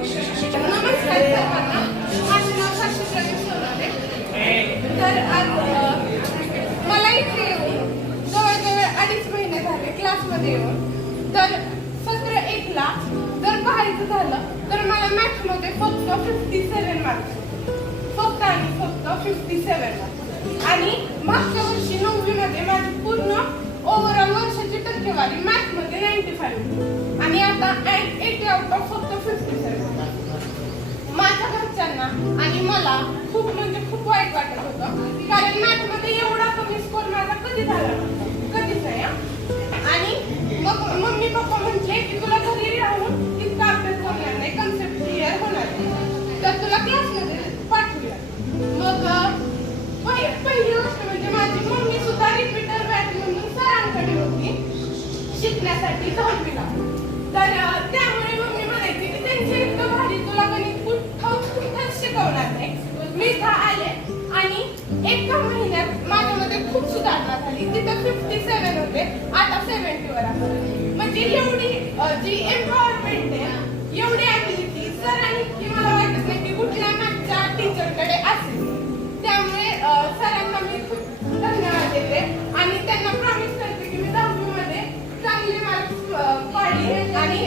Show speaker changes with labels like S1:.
S1: नमस्कार सर्वांना माझे नाव साक्षी प्रवीण सोनारे तर आज मला इथे येऊन जवळजवळ अडीच महिने झाले क्लासमध्ये येऊन तर सत्र एकला जर पाहायचं झालं तर मला मॅथ्समध्ये फक्त फिफ्टी सेवन मार्क्स फक्त आणि फक्त फिफ्टी सेवन मार्क्स आणि मागच्या वर्षी नववीमध्ये माझी पूर्ण ओव्हरऑल वर्षाची टक्केवारी मॅथ्समध्ये नाईन्टी फाईव्ह आणि आता एटी आउट ऑफ फक्त फिफ्टी सेवन माझ्या घरच्यांना आणि मला खूप म्हणजे खूप वाईट वाटत होतं. कारण मॅथमध्ये एवढा कमी स्कोर माझा कधी झाला कधीच नाही आणि मग मम्मी पप्पा म्हटले की तुला घरी राहून इतका अभ्यास होणार नाही कन्सेप्ट क्लिअर होणार नाही. तर तुला क्लासमध्ये पाठवूया. मग पहिली गोष्ट म्हणजे माझी मम्मी सुद्धा रिपीटर बॅट म्हणून सरांकडे होती. शिकण्यासाठी दहावीला. मी आले आणि एका महिन्यात माझ्यामध्ये खूप सुधारणा झाली. तिथं फिफ्टी सेवन होते आता सेव्हन्टीवर आपण म्हणजे एवढी जी एम्पॉवरमेंट आहे एवढी ॲबिलिटी सरांनी की मला वाटत नाही की कुठल्या मागच्या टीचरकडे असेल. त्यामुळे सरांना मी खूप धन्यवाद देते आणि त्यांना प्रॉमिस करते की मी दहावीमध्ये चांगले मार्क्स पाडले आणि